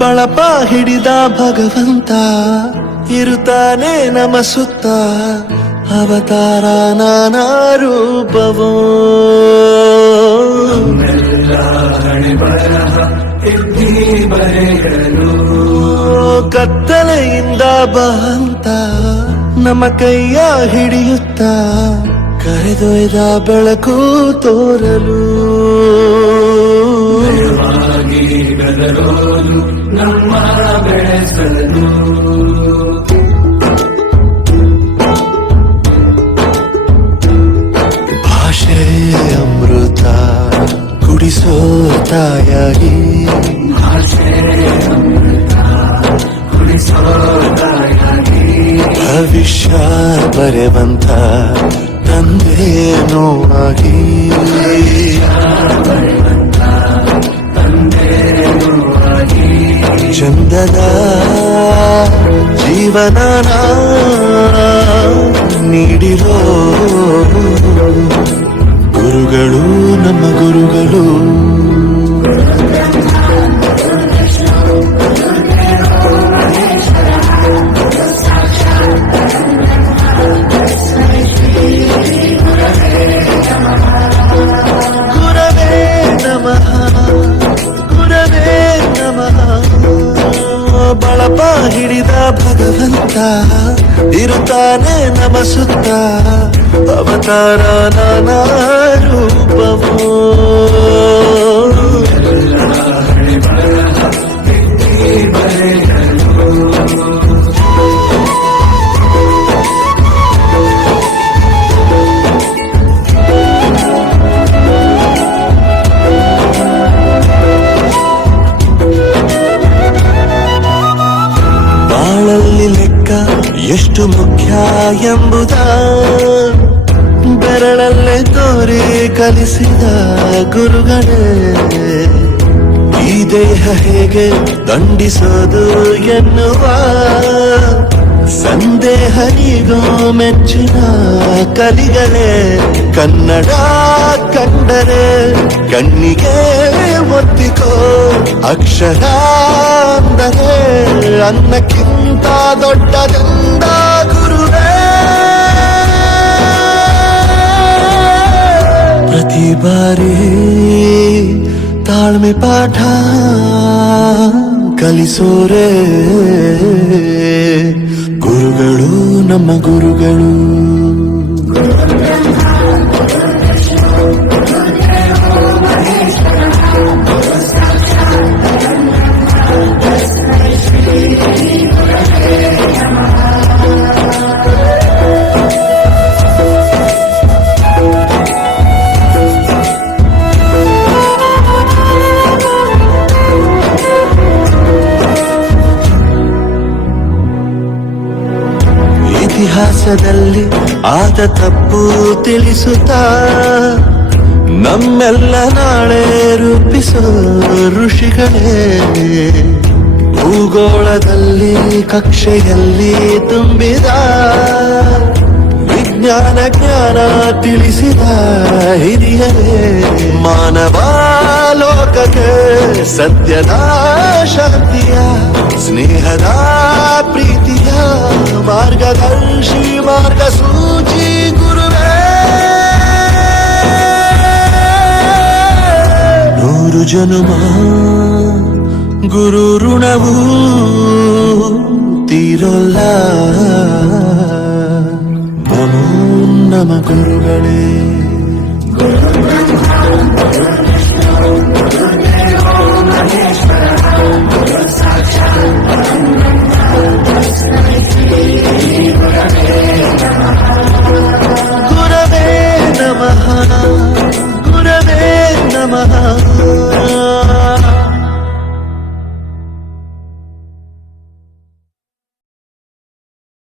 ಬಳಪ ಹಿಡಿದ ಭಗವಂತ ಇರುತ್ತಾನೆ ನಮ ಸುತ್ತ ಅವತಾರ ನಾನಾ ರೂಪವೋ ಕತ್ತಲೆಯಿಂದ ಬಂತ ನಮ್ಮ ಕೈಯ ಹಿಡಿಯುತ್ತ ಕರೆದೊಯ್ದ ಬೆಳಕು ತೋರಲು ನಮ್ಮ ಬೆಳೆಸಲು ಭಾಷೆ ಅಮೃತ ಕುಡಿಸೋ ತಾಯಾಗಿ ಭವಿಷ್ಯ ಬರೆವಂತ ತಂದೇನೋ ಆಗಿ ಚಂದದ ಜೀವನನ ನೀಡಿರೋ ಗುರುಗಳು ನಮ್ಮ ಗುರುಗಳು ಗುರವೇ ನಮಃ ಗುರವೇ ನಮಃ ಬಳಪ ಹಿಡಿದ ಭಗವಂತ ಇರುತ್ತಾನೆ ನಮ ಸುತ್ತ ಅವತಾರ ನಾನಾ ರೂಪವೋ ಬಾಳಲ್ಲಿ ಲೆಕ್ಕ ಎಷ್ಟು ಮುಖ್ಯ ಎಂಬುದ ಬೆರಳಲ್ಲೇ ತೋರಿ ಕಲಿಸಿದ ಗುರುಗಳೇ ಈ ದೇಹ ಹೇಗೆ ದಂಡಿಸೋದು ಎನ್ನುವ ಸಂದೇಹ ನೀಗೋ ಮೆಚ್ಚಿನ ಕಲಿಗಳೇ ಕನ್ನಡ ಕಂಡರೆ ಕಣ್ಣಿಗೆ ಒತ್ತಿಕೋ ಅಕ್ಷರ ಅಂದರೆ ಅನ್ನಕ್ಕಿಂತ ದೊಡ್ಡದೆಂದ ಗುರುವೇ ಪ್ರತಿ ಬಾರಿ ತಾಳ್ಮೆ ಪಾಠ ಕಲಿಸೋರೆ ಗುರುಗಳು ನಮ್ಮ ಗುರುಗಳು ಇತಿಹಾಸದಲ್ಲಿ ಆದ ತಪ್ಪು ತಿಳಿಸುತ್ತಾ ನಮ್ಮೆಲ್ಲ ನಾಳೆ ರೂಪಿಸೋ ಋಷಿಗಳೇ ಭೂಗೋಳದಲ್ಲಿ ಕಕ್ಷೆಯಲ್ಲಿ ತುಂಬಿದ ವಿಜ್ಞಾನ ಜ್ಞಾನ ತಿಳಿಸಿದ ಹಿರಿಯರೇ ಮಾನವ ಲೋಕಕ್ಕೆ ಸತ್ಯದ ಶಾಂತಿಯ ಸ್ನೇಹದ ಪ್ರೀತಿಯ ಮಾರ್ಗದರ್ಶಿ ಮಾರ್ಗಸೂಚಿ ಗುರುವೇ ನೂರು ಜನುಮ ಗುರು ಋಣವು ತೀರೋಲ್ಲ ನಮೋ ನಮ ಗುರುಗಳೇ